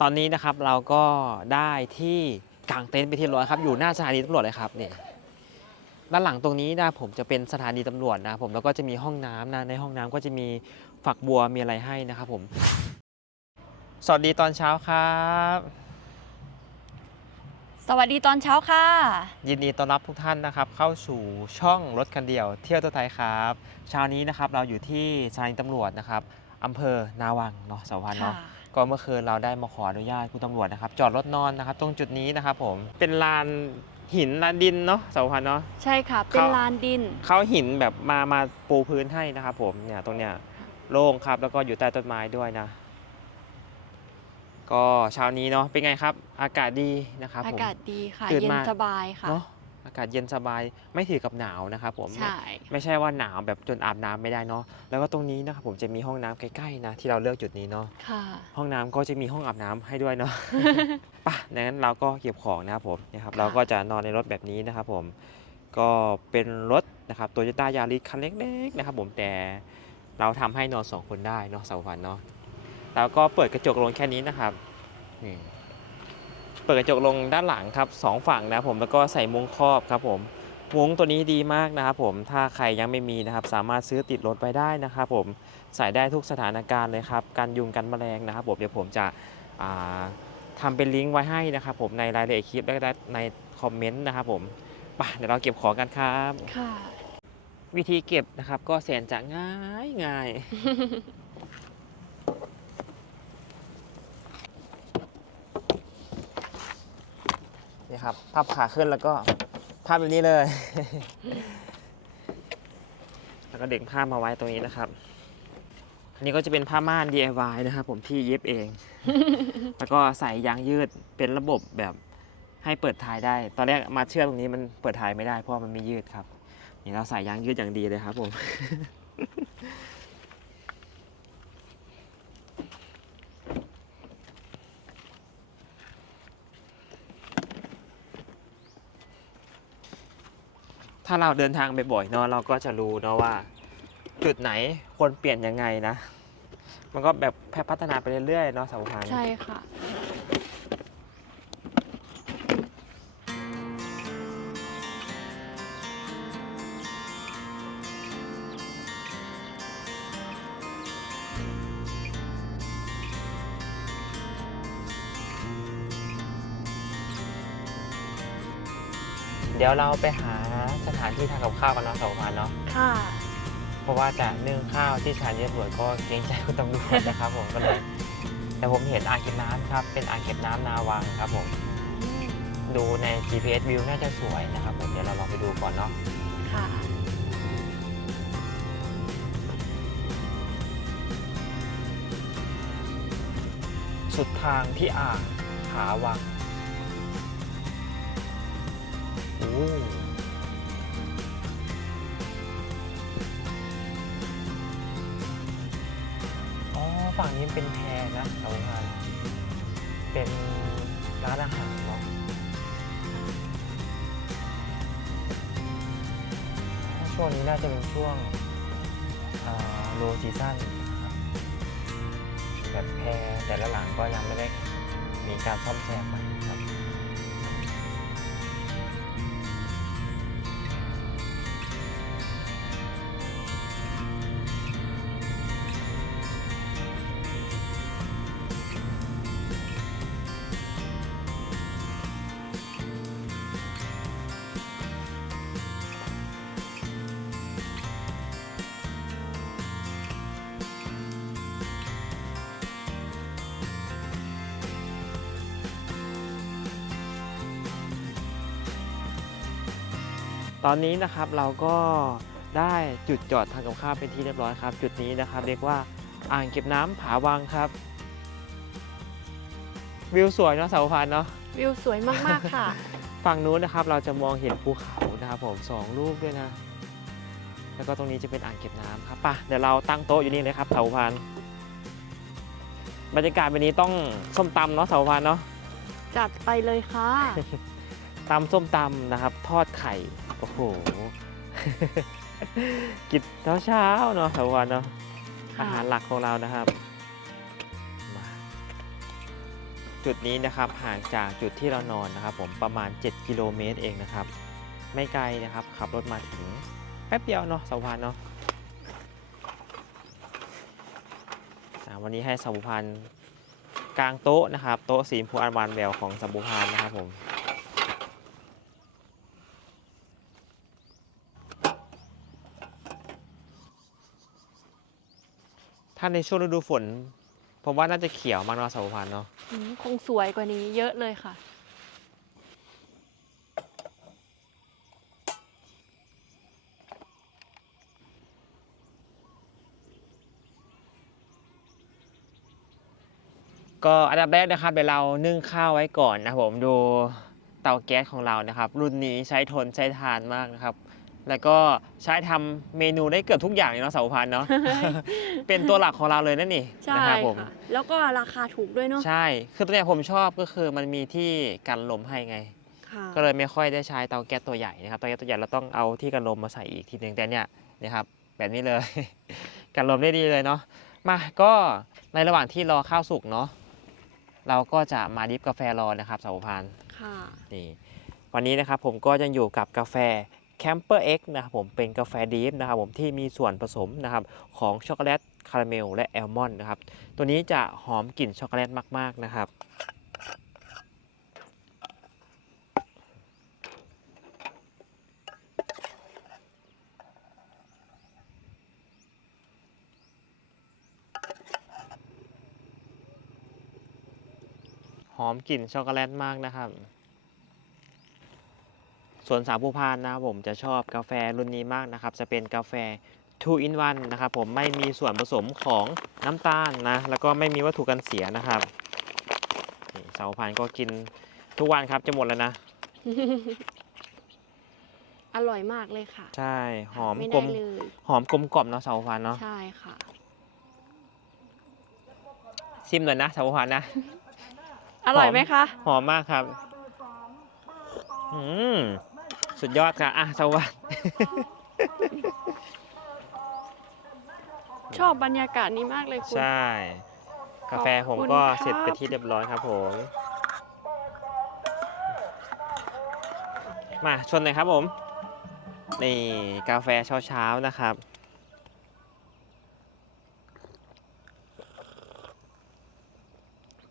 ตอนนี้นะครับเราก็ได้ที่กางเต็นท์ไปที่เรียบร้อยครับอยู่หน้าสถานีตำรวจเลยครับเนี่ยด้านหลังตรงนี้นะผมจะเป็นสถานีตำรวจนะครับผมแล้วก็จะมีห้องน้ำนะในห้องน้ำก็จะมีฝักบัวมีอะไรให้นะครับผม สวัสดีตอนเช้าครับ สวัสดีตอนเช้าค่ะ ยินดีต้อนรับทุกท่านนะครับ เข้าสู่ช่องรถคันเดียว เที่ยวตัวไทยครับเช้านี้นะครับเราอยู่ที่สถานีตำรวจนะครับอำเภอนาวังเนาะสาวพันธ์ค่ะเนาะ ก็เมื่อคืนเราได้มาขออนุญาตคุณตำรวจนะครับ จอดรถนอนนะครับ ตรงจุดนี้นะครับผมเป็นลานหินลานดินเนาะเสาพันเนาะ ใช่ค่ะ เป็นเขาลานดิน เขาหินแบบมามาปูพื้นให้นะครับผมเนี่ยตรงเนี้ยโล่งครับแล้วก็อยู่ใต้ต้นไม้ด้วยนะ ก็เช้านี้เนาะเป็นไงครับ อากาศดีนะครับอาผมกาศดีค่ะตื่นเย็นมาสบายค่ะเนาะ อากาศเย็นสบายไม่ถือกับหนาวนะครับผมใช่ ไม่ใช่ว่าหนาวแบบจนอาบน้ำไม่ได้เนาะแล้วก็ตรงนี้นะครับผมจะมีห้องน้ำใกล้ๆนะที่เราเลือกจุดนี้เนาะค่ะ ห้องน้ำก็จะมีห้องอาบน้ำให้ด้วยเนาะ ป่ะดังนั้นเราก็เก็บของนะครับผมนะครับค่ะ เราก็จะนอนในรถแบบนี้นะครับผมก็เป็นรถนะครับโตโยต้ายาริสคันเล็กๆนะครับผมแต่เราทำให้นอนสองคนได้เนาะเสาฟันเนาะแล้วก็เปิดกระจกลงแค่นี้นะครับนี่ เปิดกระจกลงด้านหลังครับสองฝั่งนะครับผมแล้วก็ใส่มุ้งครอบครับผมมุ้งตัวนี้ดีมากนะครับผมถ้าใครยังไม่มีนะครับ สามารถซื้อติดรถไปได้นะครับผมใส่ได้ทุกสถานการณ์เลยครับการยุงกันแมลงนะครับผมเดี๋ยวผมจะอ่าทำเป็นลิงก์ไว้ให้นะครับผมในรายละเอียดคลิปและก็ในคอมเมนต์นะครับผมไปเดี๋ยวเราเก็บของกันครับ ค่ะ วิธีเก็บนะครับก็แสนจะง่ายง่าย นี่ครับพับขาขึ้นแล้วก็พับแบบนี้เลย แล้วก็ดึงผ้ามาไว้ตรงนี้นะครับอันนี้ก็จะเป็นผ้าม่าน DIY นะครับผมที่เย็บเอง แล้วก็ใส่ยางยืดเป็นระบบแบบให้เปิดท้ายได้ ตอนแรกมาเชื่อมตรงนี้มันเปิดท้ายไม่ได้เพราะว่ามันไม่ยืดครับ นี่เราใส่ยางยืดอย่างดีเลยครับผม ถ้าเราเดินทางไปบ่อยๆเนาะเราก็จะรู้เนาะว่า จุดไหนควรเปลี่ยนยังไงนะ มันก็แบบแพร่พัฒนาไปเรื่อยๆเนาะสาวพันใช่ค่ะ เดี๋ยวเราไปหาสถานที่ทานกับข้าวกันเนาะสาวพันเนาะค่ะ เพราะว่าจะนึ่งข้าวที่สถานีตำรวจก็เกรงใจคุณตำรวจนะครับ ผมก็เลย แต่ผมเห็นอ่างเก็บน้ำครับ เป็นอ่างเก็บน้ำนาวังครับผมดูใน GPS view น่าจะสวยนะครับ ผมเดี๋ยวเราลองไปดูก่อนเนาะค่ะ สุดทางที่อ่างผาวัง เป็นแพนะสาวงานเป็นร้านอาหารเนาะช่วงนี้น่าจะเป็นช่วงโลซีซั่นแบบแพรแต่ละหลังก็ยังไม่ได้มีการซ่อมแซมใหม่ครับ ตอนนี้นะครับเราก็ได้จุดจอดทางกับข้าวเป็นที่เรียบร้อยครับ จุดนี้นะครับ เรียกว่าอ่างเก็บน้ำผาวังครับ วิวสวยเนาะเสาพันเนาะวิวสวยมากๆค่ะ ฝั่งนู้นนะครับเราจะมองเห็นภูเขานะครับผมสองลูกด้วยนะ แล้วก็ตรงนี้จะเป็นอ่างเก็บน้ำครับป่ะเดี๋ยวเราตั้งโต๊ะอยู่นี่เลยครับเสาพันบรรยากาศวันนี้ต้องส้มตำเนาะเสาพันเนาะจัดไปเลยค่ะตำส้มตำนะครับ ทอดไข่ โอ้โห กินเช้าเช้าๆเนาะสวันเนาะค่ะอาหารหลักของเรานะครับมาจุดนี้นะครับห่างจากจุดที่เรานอนนะครับ ผมประมาณ 7 กิโลเมตรเองนะครับ ไม่ไกลนะครับ ขับรถมาถึงแป๊บเดียวเนาะสาวพานเนาะอ่าวันนี้ให้สาวพานกลางโต๊ะนะครับ โต๊ะสีชมพูอันวานแววของสาวพานนะครับผม ถ้าในช่วงฤดูฝน ผมว่าน่าจะเขียวมากเนาะสาวพานเนาะอืมคงสวยกว่านี้เยอะเลยค่ะ ก็อันดับแรกนะครับเดี๋ยวเรานึ่งข้าวไว้ก่อนนะครับผมดูเตาแก๊สของเรานะครับ รุ่นนี้ใช้ทนใช้ทานมากนะครับ แล้วก็ใช้ทำเมนูได้เกือบทุกอย่างเลยเนาะสาวพันธ์เนาะเป็นตัวหลักของเราเลยนั่นนี่ใช่นะครับผมค่ะแล้วก็ราคาถูกด้วยเนาะใช่ คือตัวเนี้ยผมชอบก็คือมันมีที่กันลมให้ไงค่ะก็เลยไม่ค่อยได้ใช้เตาแก๊สตัวใหญ่นะครับเตาแก๊สตัวใหญ่เราต้องเอาที่กันลมมาใส่อีกทีหนึ่งแต่เนี่ยนะครับแบบนี้เลย กันลมได้ดีเลยเนาะมาก็ในระหว่างที่รอข้าวสุกเนาะเราก็จะมาดริฟกาแฟรอนะครับสาวพันธ์ค่ะนี่วันนี้นะครับผมก็ยังอยู่กับกาแฟ Camper X นะครับผมเป็นกาแฟดริฟนะครับผมที่มีส่วนผสมนะครับของช็อกโกแลตคาราเมลและแอลมอนด์นะครับตัวนี้จะหอมกลิ่นช็อกโกแลตมาก ๆ นะครับหอมกลิ่นช็อกโกแลตมากนะครับ ส่วนสาวผู้พานนะครับผมจะชอบกาแฟรุ่นนี้มากนะครับ จะเป็นกาแฟ 2 in 1นะครับผมไม่มีส่วนผสมของน้ำตาลนะ แล้วก็ไม่มีวัตถุกันเสียนะครับนี่สาวผู้พานก็กินทุกวันครับจะหมดแล้วนะ อร่อยมากเลยค่ะ ใช่ หอมไม่กลได้มเลยหอมกลมกล่อมเนาะสาวผู้พานเนาะใช่ค่ะ ชิมหน่อยนะสาวผู้พานนะอร่อยไหมคะ หอมมากครับ อืม สุดยอดค่ะอะสาวผู้พานชอบบรรยากาศนี้มากเลยคุณ ใช่ กาแฟผมขอบคุณก็ครับเสร็จไปนที่เรียบร้อยครับผม มาชนเลยครับผม นี่ กาแฟเช้าๆนะครับ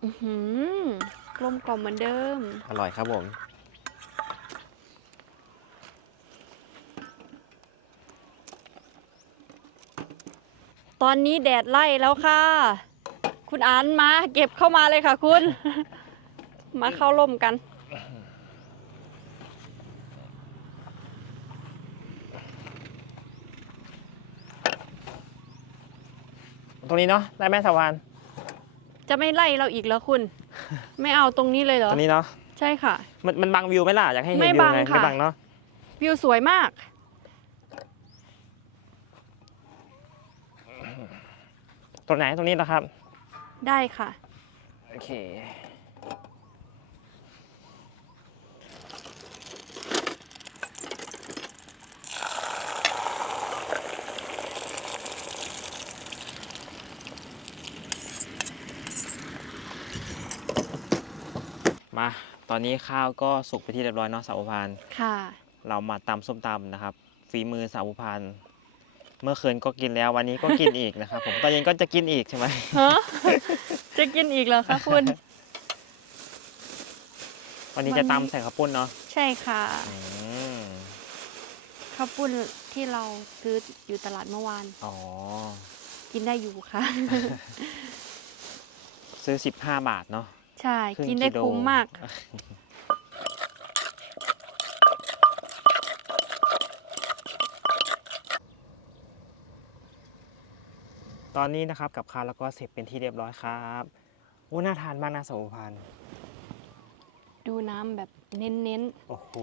อื้อหือกลมกล่อมเหมือนเดิม อร่อยครับผม ตอนนี้แดดไล่แล้วค่ะ คุณอันมาเก็บเข้ามาเลยค่ะคุณ มาเข้าร่มกัน ตรงนี้เนาะได้ไหมสาวานจะไม่ไล่เราอีกแล้วคุณ ไม่เอาตรงนี้เลยเหรอ ตรงนี้เนาะ ใช่ค่ะ มันมันบังวิวไหมล่ะ อยากให้เห็นไม่วิวบังไงค่ะ ไม่บังเนาะ วิวสวยมาก ตรงไหนตรงนี้เหรอครับ ได้ค่ะ โอเค มา ตอนนี้ข้าวก็สุกไปที่เรียบร้อยเนาะสาวพาน ค่ะ เรามาตำส้มตำนะครับ ฝีมือสาวพาน เมื่อคืนก็กินแล้ววันนี้ก็กินอีกนะครับ ผมตอนเย็นก็จะกินอีกใช่ไหมฮะจะกินอีกเหรอคะคุณ วันนี้จะตำใส่ข้าวปุ้นเนาะใช่ค่ะอืมข้าวปุ้นที่เราซื้ออยู่ตลาดเมื่อวาน อ๋อ กินได้อยู่ค่ะ ซื้อ15บาทเนาะใช่ ครึ่งกินได้กิโล คุ้มมาก ตอนนี้นะครับกับข้าวแล้วก็เสร็จเป็นที่เรียบร้อยครับโอ้น่าทานมากนะสาวพันธ์ดูน้ำแบบเน้นโอ้โห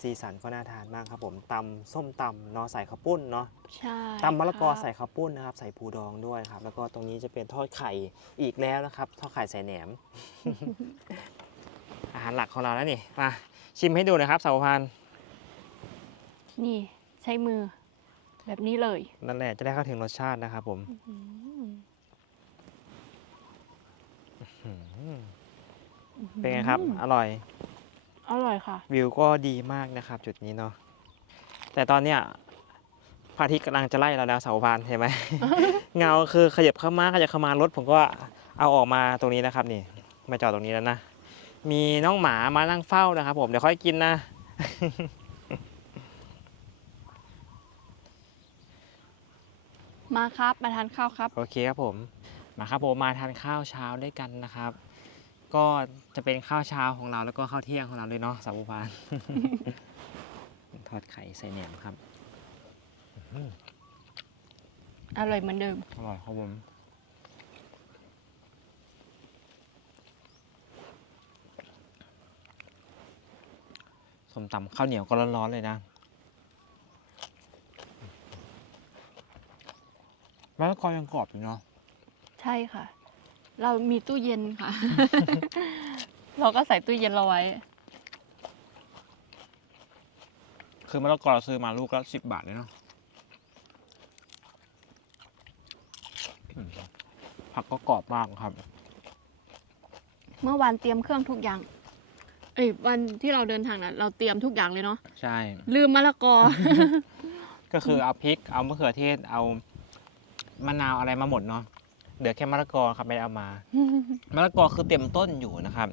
สีสันก็น่าทานมากครับผมตำส้มตำเนาะใส่ข้าวปุ้นเนาะๆ ใช่ตำมะละกอครับใส่ข้าวปุ้นนะครับ ใส่ปูดองด้วยครับ แล้วก็ตรงนี้จะเป็นทอดไข่อีกแล้วนะครับทอดไข่ใส่แหนม อาหารหลักของเราแล้วนี่มาชิมให้ดูนะครับสาวพันธ์นี่ใช้มือ แบบนี้เลย นั่นแหละจะได้เข้าถึงรสชาตินะครับผมอื้อหือหืมเป็นไงครับ อร่อย อร่อยค่ะ วิวก็ดีมากนะครับ จุดนี้เนาะแต่ตอนเนี้ยพระอาทิตย์กำลังจะไล่เราแล้วเสาพานเห็นไหม เงาคือขยับเข้ามาขยับเข้ามารถผมก็เอาออกมาตรงนี้นะครับ นี่ มาจอดตรงนี้แล้วนะมีน้องหมามานั่งเฝ้านะครับ ผมเดี๋ยวค่อยกินนะ มาครับมาทานข้าวครับ โอเคครับผม มาครับผมมาทานข้าวเช้าด้วยกันนะครับ ก็จะเป็นข้าวเช้าของเราแล้วก็ข้าวเที่ยงของเราเลยเนาะสาวพานทอดไข่ใส่แหนมครับอร่อยเหมือนเดิมอร่อยครับผมสมตำข้าวเหนียวก็ร้อนๆเลยนะ มะละกอยังกรอบอยู่เนาะใช่ค่ะ เรามีตู้เย็นค่ะ เราก็ใส่ตู้เย็นเราไว้ คือมะละกอเราซื้อมาลูกละสิบบาทเลยเนาะอืมผักก็กรอบมากครับ เมื่อวานเตรียมเครื่องทุกอย่างเอ้ยวันที่เราเดินทางนั้นเราเตรียมทุกอย่างเลยเนาะใช่ ลืมมะละกอ ก็คือเอาพริก เอามะเขือเทศ เอา มะนาวอะไรมาหมดเนาะเหลือแค่มะละกอครับไม่ได้เอามา มะละกอคือเต็มต้นอยู่นะครับ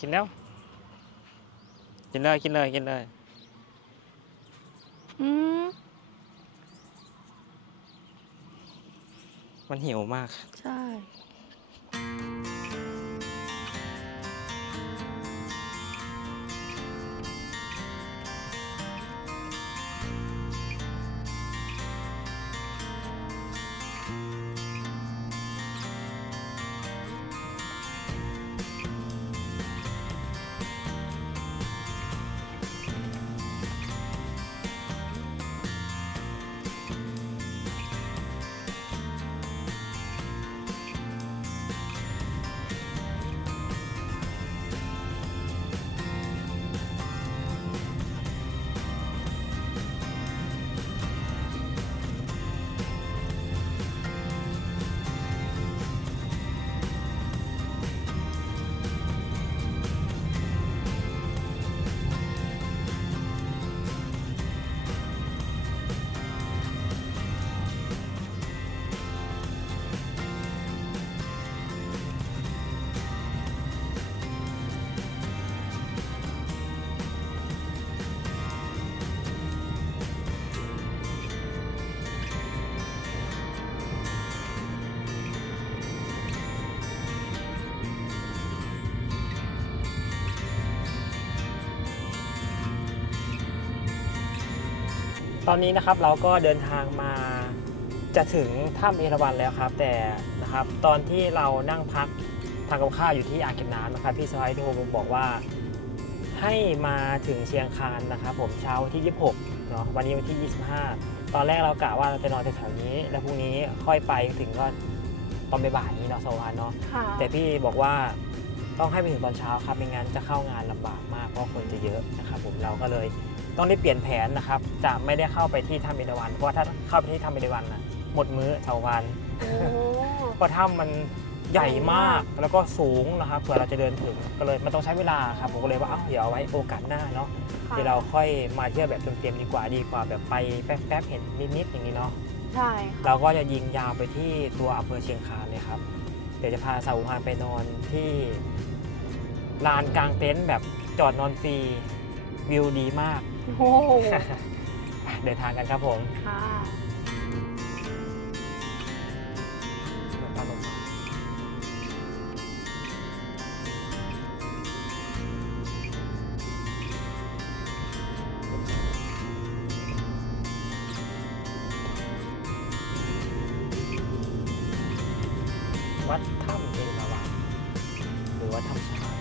กินแล้ว กินเลย กินเลย กินเลย อืมมันหิวมาก ใช่ ตอนนี้นะครับเราก็เดินทางมาจะถึงถ้ำเอราวัณแล้วครับ แต่นะครับตอนที่เรานั่งพักทานกับข้าวอยู่ที่อ่างเก็บน้ำนะครับพี่สไปโทรมาบอกว่าให้มาถึงเชียงคานนะครับ ผมเช้าวันที่ 26เนาะวันนี้วันที่ 25 ตอนแรกเรากะว่าเราจะนอนแถวๆนี้ แล้วพรุ่งนี้ค่อยไปถึงก็ตอนบ่ายๆนี้เนาะสวรรค์เนาะค่ะแต่พี่บอกว่าต้องให้ไปถึงตอนเช้าครับไม่งั้นจะเข้างานลำบากมากเพราะคนจะเยอะนะครับผมเราก็เลย ต้องได้เปลี่ยนแผนนะครับ จะไม่ได้เข้าไปที่ถ้ำเอราวัณเพราะว่าถ้าเข้าไปที่ถ้ำเอราวัณนะหมดมื้อชาววันโอ้ เพราะถ้ำมันใหญ่มากแล้วก็สูงนะครับเผื่อเราจะเดินถึงก็เลยมันต้องใช้เวลาครับผมก็เลยว่าเอ้าเดี๋ยวเอาไว้โอกาสหน้าเนาะค่ะ เดี๋ยวเราค่อยมาเที่ยวแบบเต็มๆดีกว่าดีกว่าแบบไปแป๊บๆเห็นนิดๆอย่างนี้เนาะ ใช่ค่ะเราก็จะยิงยาวไปที่ตัวอำเภอเชียงคานเลยครับ เดี๋ยวจะพาสาวพานไปนอนที่ลานกลางเต็นท์แบบจอดนอนฟรีวิวดีมาก โอ้เดินทางกันครับผมค่ะวัดถ้ำเอราวัณหรือว่าถ้ำช้าง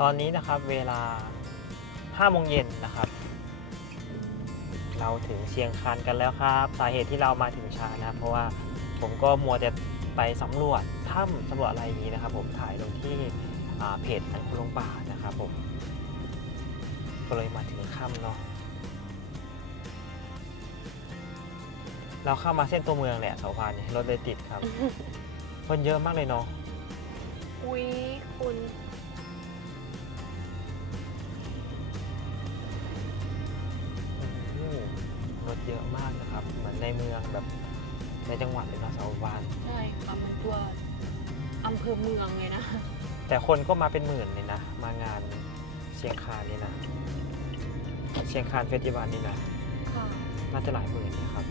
ตอนนี้นะครับเวลา5โมงเย็นนะครับ เราถึงเชียงคานกันแล้วครับ สาเหตุที่เรามาถึงช้านะ เพราะว่าผมก็มัวแต่ไปสำรวจถ้ำสำรวจอะไรอย่างนี้นะครับ ผมถ่ายลงที่อ่าเพจอันคุณลงป่านะครับผมก็เลยมาถึงค่ำเนาะเราเข้ามาเส้นตัวเมืองแหละเสาพานเนี่ยรถเลยติดครับ คนเยอะมากเลยเนาะ ยอะมากนะครับ เหมือนในเมืองแบบในจังหวัดเลยนะเสาพาน ใช่ค่ะมันตัวอำเภอเมืองเลยนะ แต่คนก็มาเป็นหมื่นเลยนะ มางานเชียงคานนี่นะ เชียงคานเฟสติวัลนี่นะ ค่ะ น่าจะหลายหมื่นนะครับ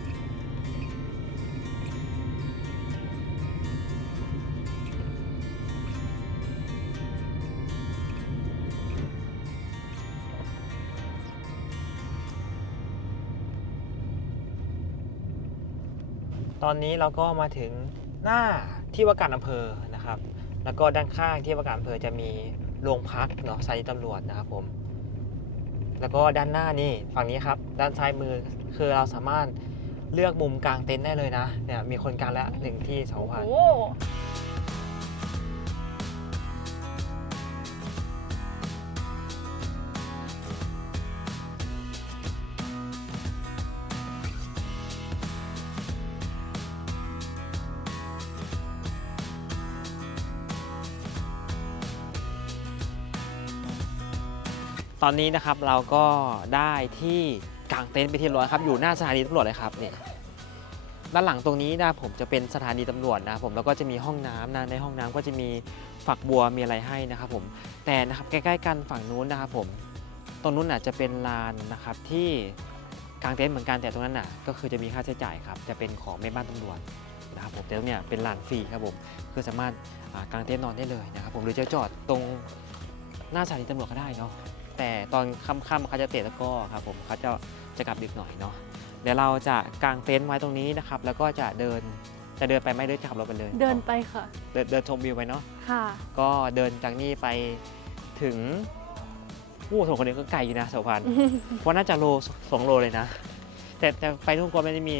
ตอนนี้เราก็มาถึงหน้าที่ว่าการอำเภอนะครับ แล้วก็ด้านข้างที่ว่าการอำเภอจะมีโรงพักเนาะสถานีตำรวจนะครับผม แล้วก็ด้านหน้านี่ฝั่งนี้ครับ ด้านซ้ายมือคือเราสามารถเลือกมุมกลางเต็นท์ได้เลยนะ เนี่ยมีคนกลางแล้วหนึ่งที่เสาพัน ตอนนี้นะครับเราก็ได้ที่กางเต็นท์ไปที่รียบร้อยครับอยู่หน้าสถานีตำรวจเลยครับเนี่ยด้านหลังตรงนี้นะผมจะเป็นสถานีตำรวจนะผมแล้วก็จะมีห้องน้ำนะในห้องน้ำก็จะมีฝักบัวมีอะไรให้นะครับผมแต่นะครับใกล้ๆกันฝั่งนู้นนะครับผมตรงนู้นน่ะจะเป็นลานนะครับที่กางเต็นท์เหมือนกันแต่ตรงนั้นน่ะก็คือจะมีค่าใช้จ่ายครับจะเป็นของแม่บ้านตำรวจนะครับผมแต่ตรงเนี้ยเป็นลานฟรีครับผมคือสามารถกางเต็นท์นอนได้เลยนะครับผมหรือจะจอดตรงหน้าสถานีตำรวจก็ได้เนาะ แต่ตอนค่ำๆเขาจะเตะตะกร้อครับผมเขาจะจะกลับดึกหน่อยเนาะเดี๋ยวเราจะกางเต็นท์ไว้ตรงนี้นะครับ แล้วก็จะเดินจะเดินไปไหม่ได้จะขับรถไปเลยเดินไปค่ะ เดินเดินชมวิวไปเนาะค่ะ ก็เดินจากนี่ไปถึงโอ้ถนนคนนี้ก็ไกลอยู่นะสาวพันเพราะน่าจะโลสองโลเลยนะ แต่แต่ไปทุ่งกลัวไม่ได้มี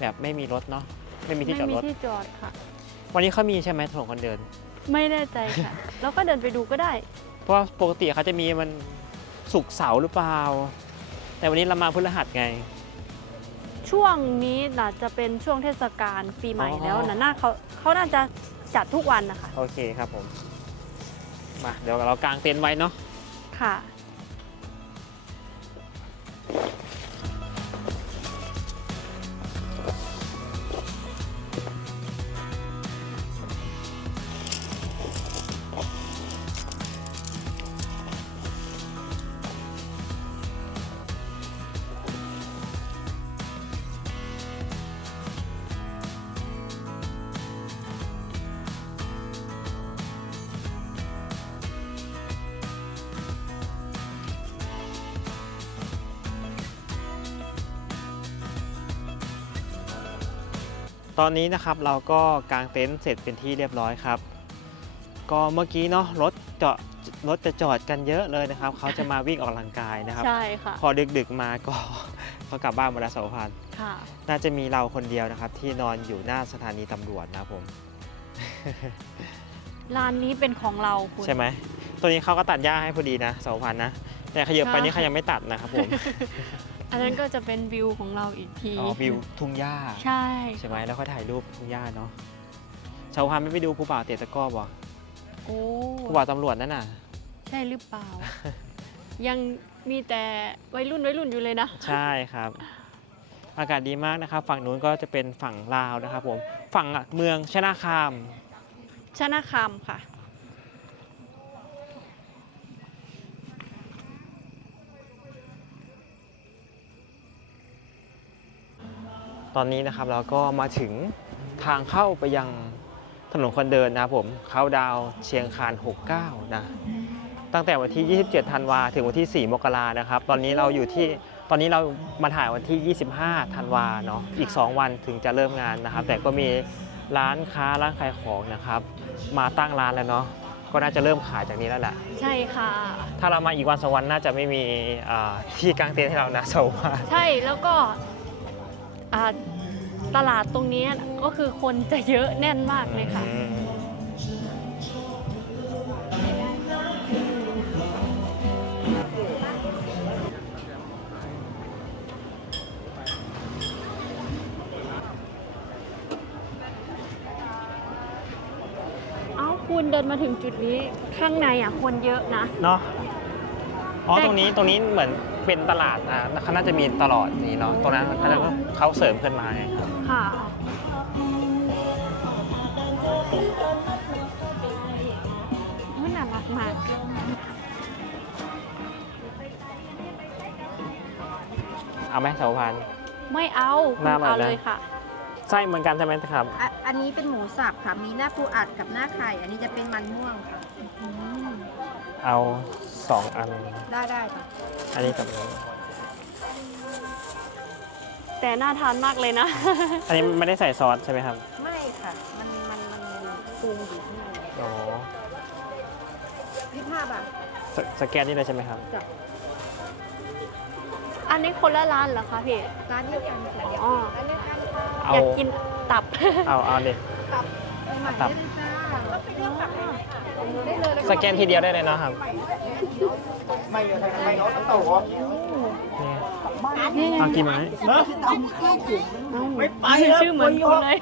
แบบไม่มีรถเนาะไม่มีที่จอดไม่รมีถที่จอดค่ะ วันนี้เขามีใช่ไหมถนนคนเดิน ไม่แน่ใจค่ะ แล้วก็เดินไปดูก็ได้ เพราะว่าปกติเขาจะมีมันสุกร์เสาร์หรือเปล่า แต่วันนี้เรามาพฤหัสไง ช่วงนี้น่าจะเป็นช่วงเทศกาลปีใหม่อ๋อแล้วนะน่าเขาเขาน่าจะจัดทุกวันนะคะ โอเคครับผม มาเดี๋ยวเรากางเต็นท์ไว้เนาะค่ะ อนนี้นะครับเราก็กางเต็นท์เสร็จเป็นที่เรียบร้อยครับ ก็เมื่อกี้เนาะรถจอดรถจะจอดกันเยอะเลยนะครับ เขาจะมาวิ่งออกกำลังกายนะครับ ใช่ค่ะ พอดึกๆมาก็ก็กลับบ้านหมดแล้วสาวพันค่ะ น่าจะมีเราคนเดียวนะครับ ที่นอนอยู่หน้าสถานีตำรวจนะครับผม ร้านนี้เป็นของเราคุณ ใช่ไหม ตัวนี้เขาก็ตัดหญ้าให้พอดีนะสาวพันนะ แต่ขยับไปค่ะนี่เขายังไม่ตัดนะครับผม อันนั้นก็จะเป็นวิวของเราอีกทีอ๋อวิวทุ่งหญ้าใช่ใช่ไหมแล้วก็ถ่ายรูปทุ่งหญ้าเนาะชาวพันไม่ไปดูภูป่าเตะตะกร้อบ่โอ้ภูป่าตำรวจนั่นน่ะ ใช่หรือเปล่า ยังมีแต่วัยรุ่นวัยรุ่นอยู่เลยนะ ใช่ครับ อากาศดีมากนะครับ ฝั่งนู้นก็จะเป็นฝั่งลาวนะครับผมฝั่งเมืองชนะคามชนะคามค่ะ ตอนนี้นะครับเราก็มาถึงทางเข้าไปยังถนนคนเดินนะครับผมเข้าดาวน์เชียงคาน 69 นะ ตั้งแต่วันที่ 27 ธันวาถึงวันที่ 4 มกรานะครับ ตอนนี้เราอยู่ที่ตอนนี้เรามาถ่ายวันที่ 25 ธันวาเนาะอีก 2 วันถึงจะเริ่มงานนะครับ แต่ก็มีร้านค้าร้านขายของนะครับ มาตั้งร้านแล้วเนาะก็ก็น่าจะเริ่มขายจากนี้แล้วแหละใช่ค่ะ ถ้าเรามาอีกวันสองวันน่าจะไม่มีอ่าที่กางเต็นท์ให้เรานะสาวว่าใช่แล้วก็อ่า ตลาดตรงนี้ก็คือคนจะเยอะแน่นมากเลยค่ะอืมเอ้าคุณเดินมาถึงจุดนี้ข้างในอะคนเยอะนะ เนาะ อ๋อแต่ตรงนี้ ตรงนี้เหมือน เป็นตลาดนะเขาน่าจะมีตลอดนี้เนาะตรงนั้นเขาจะเขาเสริมขึ้นมาไงครับค่ะ มันน่ารักมาก เอาไหมสาวพัน ไม่เอาหน้าคุณมันเอานะเลยค่ะ ไส้เหมือนกันใช่ไหมครับ อะอันนี้เป็นหมูสับค่ะ มีหน้าปูอัดกับหน้าไข่ อันนี้จะเป็นมันม่วงค่ะ เอา สองอัน ได้ได้ค่ะอันนี้กับนี้แต่น่าทานมากเลยนะ อันนี้ไม่ได้ใส่ซอสใช่ไหมครับไม่ค่ะ มันมันมันปรุงอยู่ที่นี่อ๋อยี่ห้าบาทสสแกนนี่เลยใช่ไหมครับ จ้ะอันนี้คนละร้านเหรอคะพี่ร้านเดียวกันค่ะอ๋อร้านเดียวกันค่ะเอาอยากกินตับ เอาเอาเด็ใหม่ครัได้บเลยจ้า สแกนทีเดียวได้เลยเนาะครับนี่เอากี่ไม้ไม่ไปชื่อเหมือนคุณเลย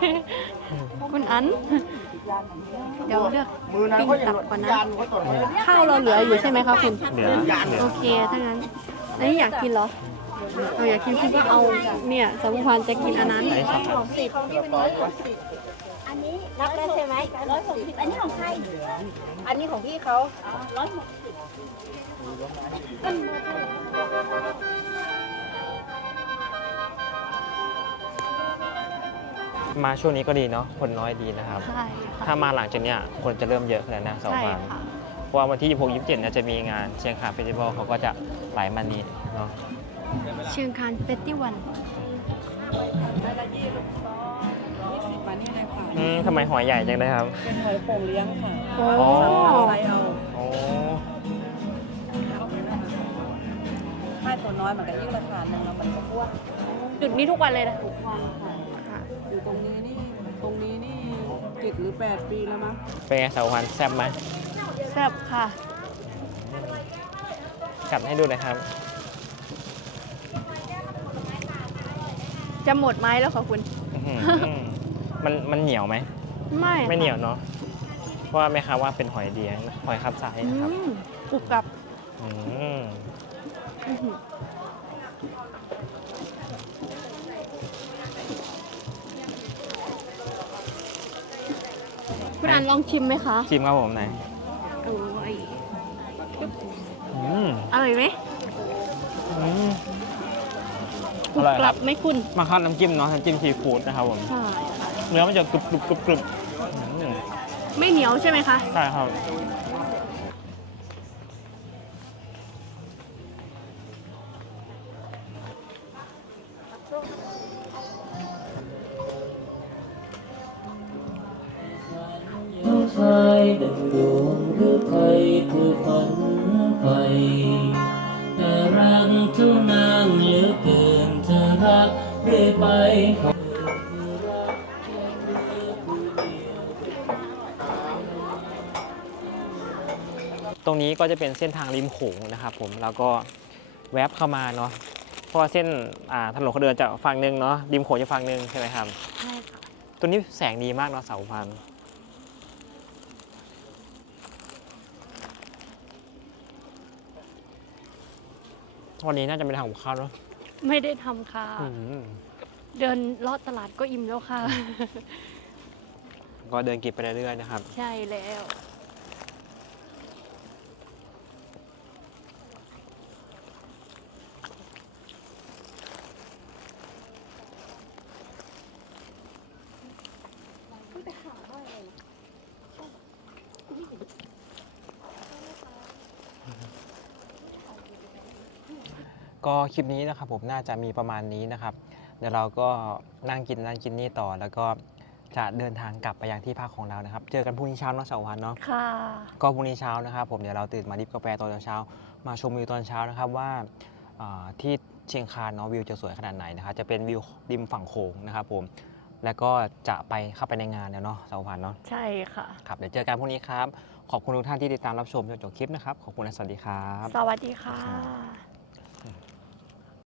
คุณอัน เดี๋ยวเลือกปิ้งตับก่อนนะข้าวเราเหลืออยู่ใช่ไหมคะคุณเหลือเหลือโอเคถ้างั้นอันนี้อยากกินเหรอเอาอยากกินคุณก็เอาเนี่ยสมุพันธ์จะกินอันนั้น อันนี้สองอันอันนี้รับได้ใช่ไหมร้อยหกสิบอันนี้ของใครอันนี้ของพี่เขาร้อยหกสิบมาช่วงนี้ก็ดีเนาะคนน้อยดีนะครับ ใช่ค่ะถ้ามาหลังจากเนี้ยคนจะเริ่มเยอะขึ้นแล้วนะสองใช่วันค่ะ เพราะว่าวันที่ 26 27เนี่ยจะมีงานเชียงคานเฟสติวัลเขาก็จะไหลมานี้เนาะ เชียงคานเฟสติวัน อืมทำไมหอยใหญ่จังเลยครับ เป็นหอยโป่งเลี้ยงค่ะโอ้อ๋อไซเอาโอ้ถ้าตัวน้อยมันก็ยิ่งราคาหนึ่งแล้วมันก็อ้วนจุดนี้ทุกวันเลยนะทุกวันค่ะค่ะอยู่ตรงนี้นี่ ตรงนี้นี่เจ็ดหรือแปดปีแล้วมั้งเป็นไงสาวพันธุ์แซ่บไหมแซ่บค่ะกัดให้ดูหนะครับ จะหมดไหมแล้วค่ะคุณอื้อหือ มันมันเหนียวไหม ไม่ไม่เหนียวเนาะเพราะว่าแม่ค้าว่าเป็นหอยเดียงหอยคับไซอืนะครับมกรุบกรับอืมอื้อหือคุณอันลองชิมไหมคะชิมครับผมไหนอยโอ้ยอืมอร่อยไหมอืมกรุอบร่อยกครัรับบไหมคุณมาเข้าน้ำจิ้มเนาะน้ำจิ้มซีฟู้ดนะครับผมใช่ค่ะ เนื้อมันจะกรุบกรุบกรุบกรุบอืมไม่เหนียวใช่ไหมคะ ใช่ครับน้องชายดังดวงหรือใครคือฝันไฟ ตรงนี้ก็จะเป็นเส้นทางริมโขงนะครับผมแล้วก็แวบเข้ามาเนาะเพราะว่าเส้นอ่าถนนคนเดินจะฝั่งหนึ่งเนาะริมโขงจะฝั่งหนึ่งใช่ไหมครับใช่ค่ะตัวนี้แสงดีมากเนาะเสาพันธุ์วันนี้น่าจะเป็นทางของข้าวเนาะไม่ได้ทำค่ะ อืมเดินเลาะตลาดก็อิ่มแล้วค่ะ ก็เดินกินไปเรื่อยๆนะครับ ใช่แล้ว ก็คลิปนี้นะครับผมน่าจะมีประมาณนี้นะครับเดี๋ยวเราก็นั่งกินนั่งกินนี่ต่อ แล้วก็จะเดินทางกลับไปยังที่พักของเรานะครับ เจอกันพรุ่งนี้เช้าเนาะสาววันเนาะค่ะ ก็พรุ่งนี้เช้านะครับผมเดี๋ยวเราตื่นมาดิบกาแฟตอนเช้า มาชมวิวตอนเช้านะครับว่าอ่าที่เชียงคานเนาะวิวจะสวยขนาดไหนนะครับจะเป็นวิวริมฝั่งโขงนะครับผมแล้วก็จะไปเข้าไปในงานแล้วเนาะสาวพันเนาะใช่ค่ะ ครับเดี๋ยวเจอกันพรุ่งนี้ครับขอบคุณทุกท่านที่ติดตามรับชมจนจบคลิปนะครับขอบคุณและสวัสดีครับ สวัสดีค่ะ